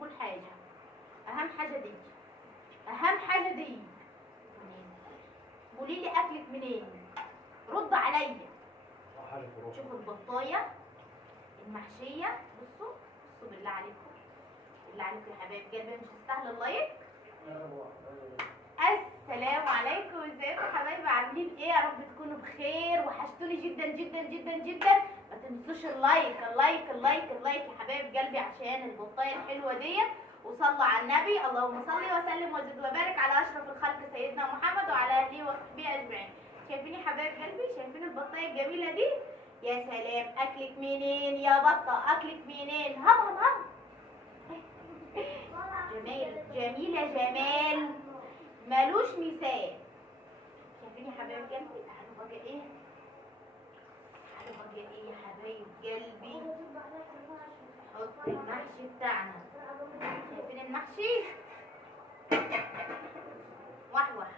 كل حاجه. اهم حاجه دي، اهم حاجه دي. قولي لي اكلك منين؟ رد عليا. شوفوا البطايه المحشيه، بصوا بصوا بالله عليكم، بالله عليكم يا حبايب قلبي، مش هستاهل اللايك. السلام عليكم، ازيكم يا حبايبي، عاملين ايه؟ يا رب تكونوا بخير، وحشتوني جدا جدا جدا جدا. ما تنسوش اللايك اللايك اللايك اللايك يا حبايب قلبي عشان البطايه الحلوه دي. وصلوا على النبي، اللهم صل وسلم وزد وبارك على اشرف الخلق سيدنا محمد وعلى اهله وصحبه اجمعين. شايفين يا حبايب قلبي؟ شايفين البطايه الجميله دي؟ يا سلام. اكلك منين يا بطه؟ اكلك منين؟ هم هم هم. جمال جميله جمال مالوش مثال. شايفين يا حبايب قلبي؟ تعالوا بقى ايه، تعالوا بقى ايه يا حبايب قلبي، حط المحشي بتاعنا. شايفين المحشي؟ وحوح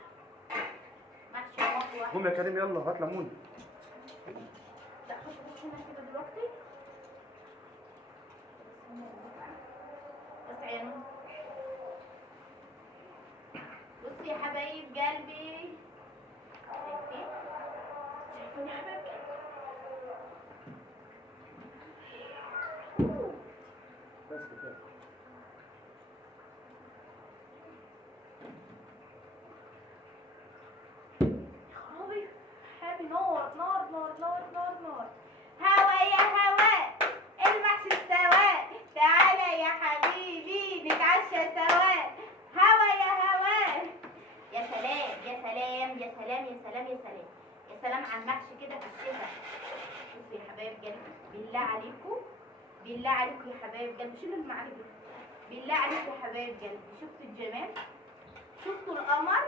محشي وحوح. قوم يا كريم يلا هات ليمون. لا خش بص هنا كده دلوقتي، بس عينه. بصي يا حبايب قلبي، شايفين؟ شايفين يا حبايب قلبي؟ بس كده. خرابي حابي نار نار نار نار نار نار. هوا يا هوا المحشي استوى، تعالى يا حبيبي نتعشى سوا. هوا يا هوا. يا سلام يا سلام يا سلام يا سلام يا سلام يا سلام على المحشي كده في الشتاء. بصوا يا حبايب قلبي، بالله عليكم بالله عليكم يا حبايب قلبي، شيلوا المعالق دي. بالله عليكم يا حبايب قلبي، شفتوا الجمال؟ شفتوا القمر؟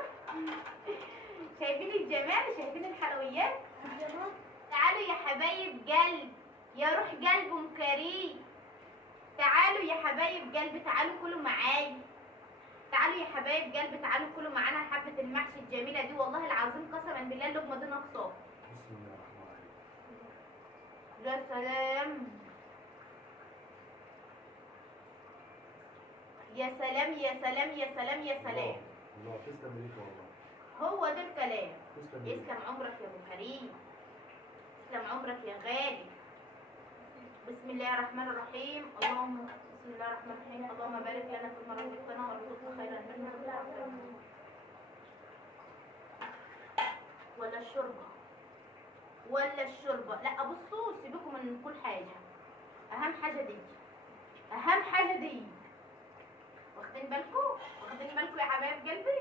شايفين الجمال؟ شايفين الحلويات؟ تعالوا يا حبايب قلب، يا روح قلب ام كريم، تعالوا يا حبايب قلبي، تعالوا كلوا معايا. تعالوا يا حبايب قلبي، تعالوا كلوا معانا حبة المحشي الجميلة دي. والله العظيم قسما بالله اللقمة دي ناقصاك. بسم الله الرحمن الرحيم. يا سلام يا سلام يا سلام يا سلام يا سلام. الله تسلم ليك والله. هو ده الكلام. تسلم ليك. يسلم عمرك يا ابو كريم، يسلم عمرك يا غالي. بسم الله الرحمن الرحيم. اللهم بسم الله الرحمن الرحيم. اللهم بارك لنا فيما رزقتنا وارزقنا خيرا منه. ولا الشوربه ولا الشوربه، لا بصوا سيبكم من كل حاجه، اهم حاجه دي، اهم حاجه دي. واخدين بالكم؟ واخدين بالكم يا حبايب قلبي؟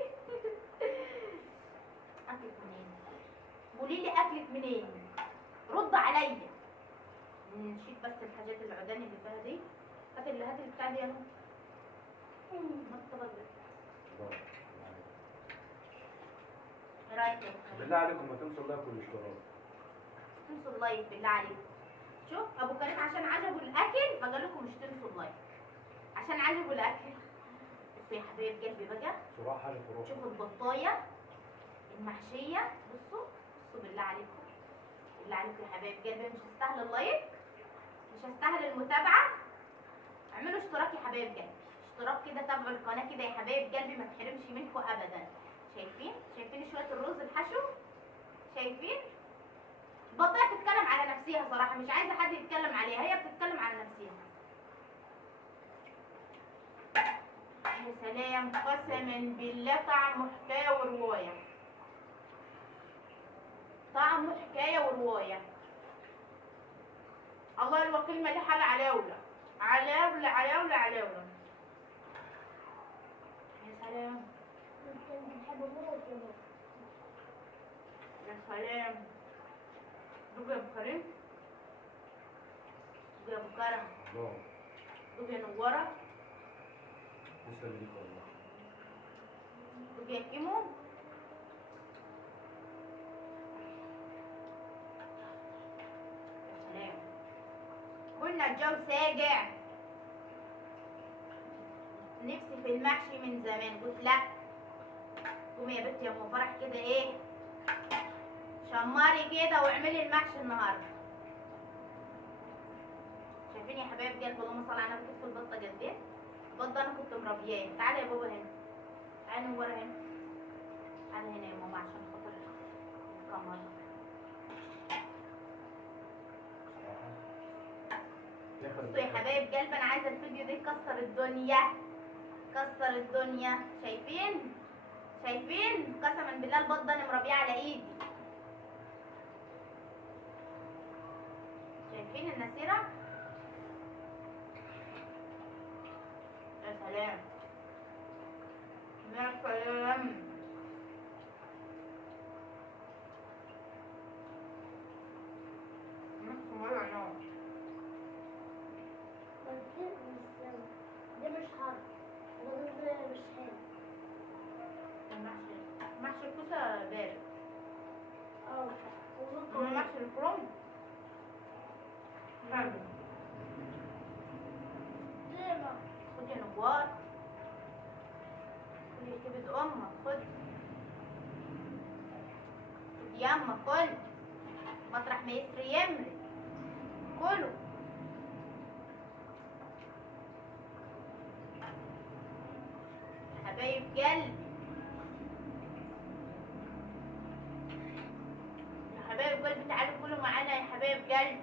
اكلك منين؟ قولي لي اكلك منين؟ رد عليا. نشيل بس الحاجات العداني اللي فيها دي. هات اللي بتاع دي يا نور. ما الطبق ده. ايه رايك يا ابو كريم؟ بالله عليكم ما تنسوا اللايك والاشتراك. تنسوا اللايك بالله عليكم. شوف ابو كريم عشان عجبه الاكل فقال لكم مش تنسوا اللايك، عشان عجبه الاكل. بصوا يا حبايب قلبي بقى، صراحه حاجه خرافه. شوفوا البطايه المحشيه، بصوا بصوا بالله عليكم، بالله عليكم يا حبايب قلبي، مش هستاهل اللايك، مش هستاهل المتابعه. اعملوا اشتراك يا حبايب قلبي، اشتراك كده، تابعوا القناه كده يا حبايب قلبي، ما تحرمش منكم ابدا. شايفين؟ شايفين شويه الرز الحشو؟ شايفين؟ البطايه بتتكلم على نفسها صراحه، مش عايزه حد يتكلم عليها، هي بتتكلم على نفسها. يا سلام قسما بالله، طعمه حكايه وروايه، طعمه حكايه وروايه. الله الوكيل ما ليه حل علاوله علاوله علاوله علاوله. يا سلام يا سلام. دوق يا ابو كريم، دوق يا ابو كرم، الله دوق يا نوره، تسلم ليك والله. دوق يا كيمو. يا سلام. قلنا الجو ساجع، نفسي في المحشي من زمان، قلت لا قومي يا بنتي يا ام فرح كده ايه، شمري كده واعملي المحشي النهارده. شايفين يا حبايب قلبي؟ اللهم صل على النبي. كتف البطه قد ايه؟ البط ده انا كنت مربياه. تعالى يا بابا هنا، تعالى من ورا هنا، تعالى هنا يا ماما عشان خاطر الكاميرا. بصوا يا حبايب قلبي، انا عايزه الفيديو ده يكسر الدنيا، كسر الدنيا. شايفين؟ شايفين؟ قسما بالله البط ده انا مربيه على ايدي. شايفين النسيره؟ يا سلام يا سلام. ولع نار. ده مش حر، ده مش حلو. محشي الكوسه بارد. اه محشي الكرنب حلو. خدي نجوار، خدي كبد امك، خدي يما كل مطرح ما يسري يمري كله. حبايب قلبي، يا حبايب قلبي تعالوا كلوا معانا يا حبايب قلبي.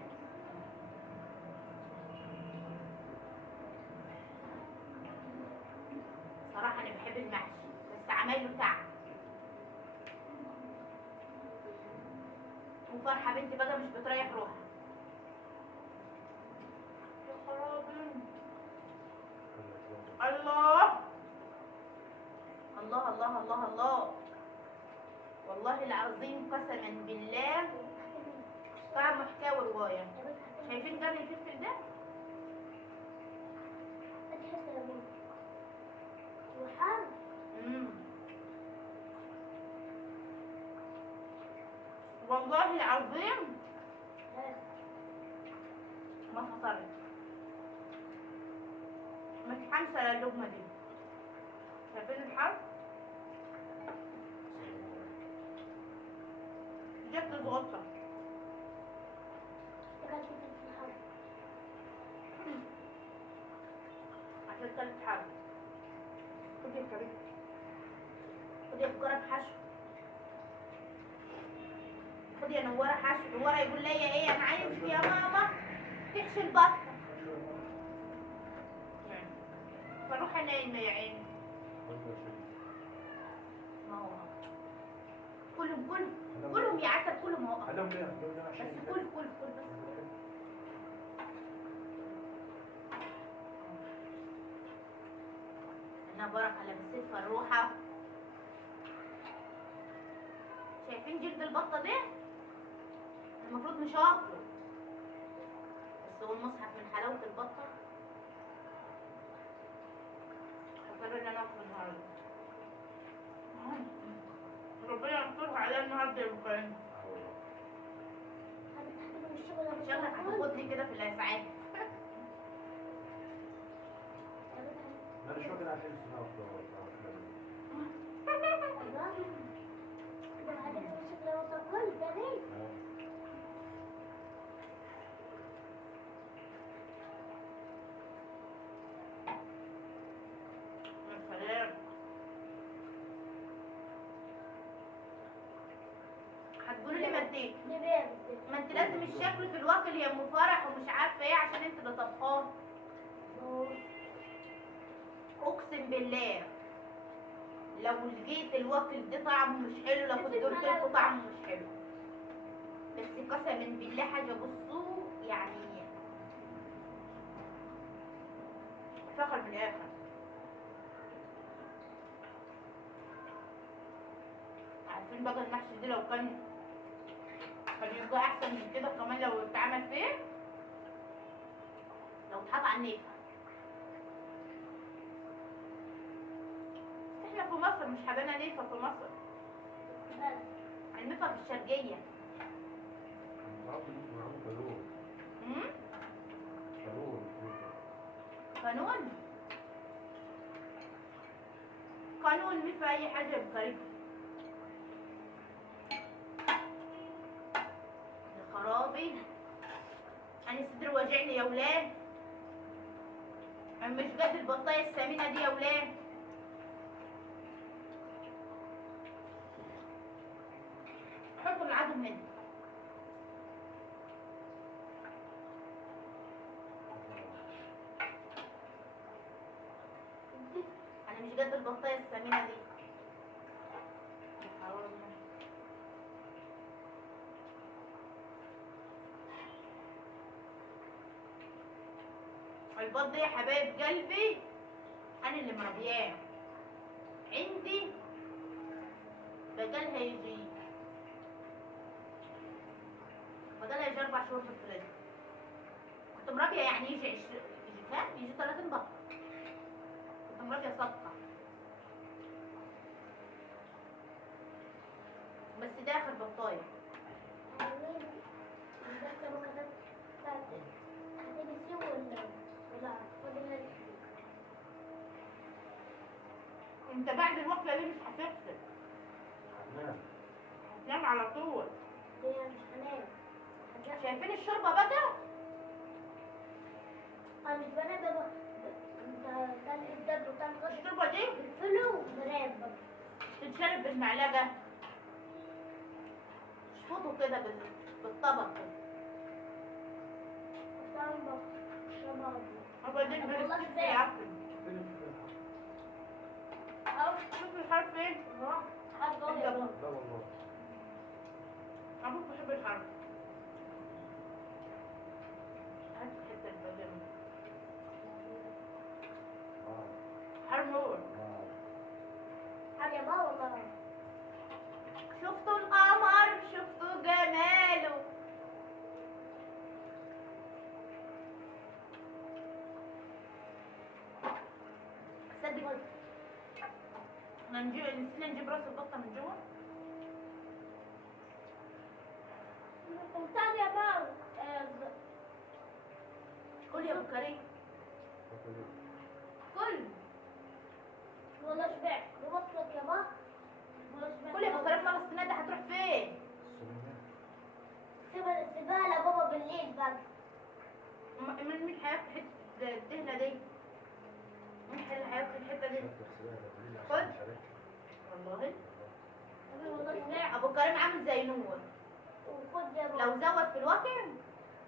صراحة أنا بحب المحشي بس عمايله تعب. وفرحة بنتي بقى مش بتريح روحها. يا خرابي، الله الله الله الله الله، والله العظيم قسما بالله طعم حكاوي رواية. شايفين جبل الفلفل ده؟ وحر. والله العظيم ما فطرت، متحمسة للقمة دي. شايفين الحر؟ جبت الغطة عشان كانت حر. خدي يا حبيبتي، خدي يا بكرة بحشو، خدي يا نوارة حشو. نوارة يقول لي ايه؟ انا عايز يا ماما تحشي البطة. فروح نايمة يا عيني. ما هو كلهم يا عسل، كلهم اهو. خليهم ليه؟ بس كل بس. انا بركة لبست فروحة. شايفين جلد البطة ده؟ المفروض مش هاكله، بس هو المصحف من حلاوة البطة هقرر ان انا اكله النهارده. ربنا يسترها عليا النهارده يا مكان. شكلك هتاخدني كده في الاسعاف. انا مش واخد عشان اسمها يا سلام. هتقولوا لي ما انت لازم الشكل في الواكل يا ام فرح ومش عارفه ايه عشان انت اللي طبخاه. اقسم بالله لو لقيت الواكل ده طعمه مش حلو لو كنت قلت لكم طعمه مش حلو، بس قسما بالله حاجه بصوا يعني فخر من الاخر. عارفين بقى المحشي ده لو كان يبقى احسن من كده كمان لو اتعمل فيه، لو اتحط على النيفه. احنا في مصر مش حبانا نيفه في مصر، النيفه في الشرقيه. قانون مش في اي حاجه بطريقه. يا خرابي انا صدري واجعني يا ولاد، مش قد البطايه السمينه دي يا ولاد. حطوا العدم هنا. انا مش قد البطايه السمينه دي. البط ده يا حبايب قلبي انا اللي مربياه عندي، بقالها يجي 4 شهور في الفريزر. كنت مربيه يعني يجي كام؟ يجي 30 بط. كنت مربيه صفقه، بس ده اخر بطايه. انت بعد الوقفه دي مش هتفصل، نعم. هتنام على طول. هي مش هنام. شايفين الشوربه بقى؟ انا مش بنام بابا. انت كان الدب وكان غش الشوربه دي بتفلو وبنام بابا. تتشرب بالمعلقه، تشفطه كده بالطبق كده. وكان بشربها. وبعدين والله بنسكت ازاي؟ ياكل. أو شوف الحرف ايه؟ حد قال يا بابا. لا والله. أبوك بحب الحرف. هات حتة البلم. حرف نور. حد يا بابا والله. شفتوا القمر، شفتوا جماله. صدق نسينا نجيب راس البطة من جوا. وكان يا بابا. كل يا ابو كريم كل. والله شبعت. ببطلك يا بابا. والله شبعت. كل يا ابو كريم، مرة السنة دي هتروح فين؟ سيبها لبابا بالليل بقى. مين هياكل حتة الدهنة دي؟ مين هياكل الحتة دي؟ خد. والله والله شبعت. ابو كريم عامل زي نور، وخد يا بابا. لو زود في الوكم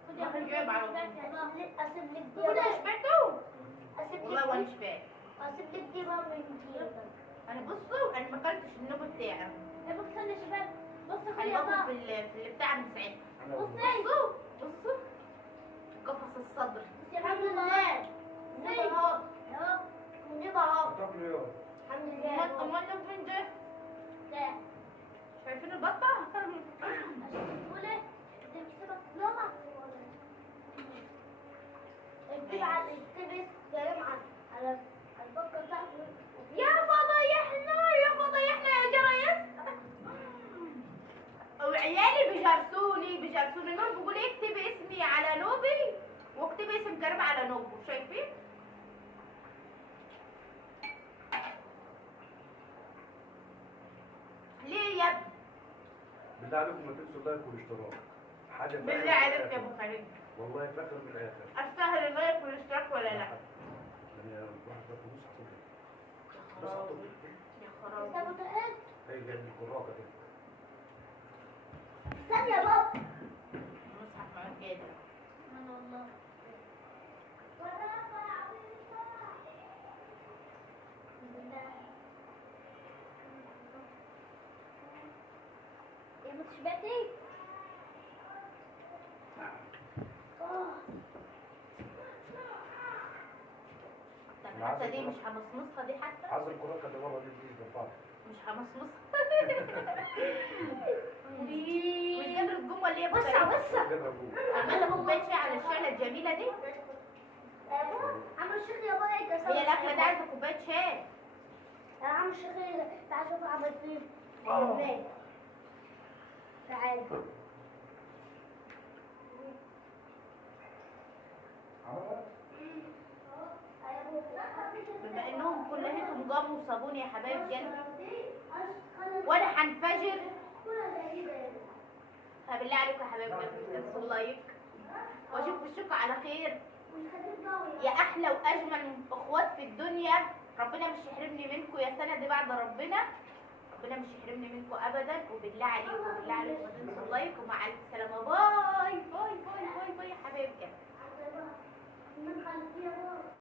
خد يا بابا. جايب على طول. اسيب لك دي. كل شبعتوا؟ اسيب والله لك وانا دي. شبعت. اسيب لك دي بقى من كده. انا بصوا انا ما اكلتش النوب بتاعي. يا بابا استنى شباب. بص خد انا يا باكل بابا. في البتاع من ساعتها. بصي. بصوا قفص الصدر. الحمد لله. زي اهو. اهو. ونجيب اهو. تاكلوا يوم. الحمد لله. امال فين ده؟ ده. شايفين البطه؟ عشان تقول ايه؟ انت بتكتبك لغة. اكتب على اكتب كلام على البقرة بتاعته. يا فضايحنا يا فضايحنا يا جرايس. وعيالي بيجرسوني نور بيقول اكتب اسمي على نوبي واكتب اسم كريم على نوبه. شايفين؟ ليه يا ابني؟ بالله عليكم ما تنسوا اللايك والاشتراك. حاجه فاخر بالله من عليك الآخر. يا ابو كريم، والله فاخر من الاخر. استاهل اللايك والاشتراك ولا لا؟ يعني واحد باكل نص يا حطوط. خرابي يا انت خرابي. متأكد؟ هي جنب الكراكه كده. استنى يا بابا. المصحف معاك كده. انا والله. يا ما تشبعتي؟ الحته دي مش همصمصها دي حتى. عايز الكراكه اللي ورا دي تجيب بالفعل. مش همصمصها. مش قادرة تقوم ولا ايه يا ابو كريم؟ عمالة كوباية شاي على الشعلة الجميلة دي. عم الشيخ يا بابا هي الأكلة دي عايزة كوباية شاي. يا عم الشيخ تعال شوف عمل فيه. تعال. بما انهم كلهم قاموا وصابوني يا حبايب قلبي وانا هنفجر، فبالله عليكم يا حبايب قلبي تنسوا اللايك واشوف وشكم على خير يا احلى واجمل اخوات في الدنيا، ربنا مش يحرمني منكم يا سندي بعد ربنا، ربنا مش يحرمني منكم ابدا، وبالله عليكم ما تنسوا اللايك، ومع الف سلامه، باي باي باي.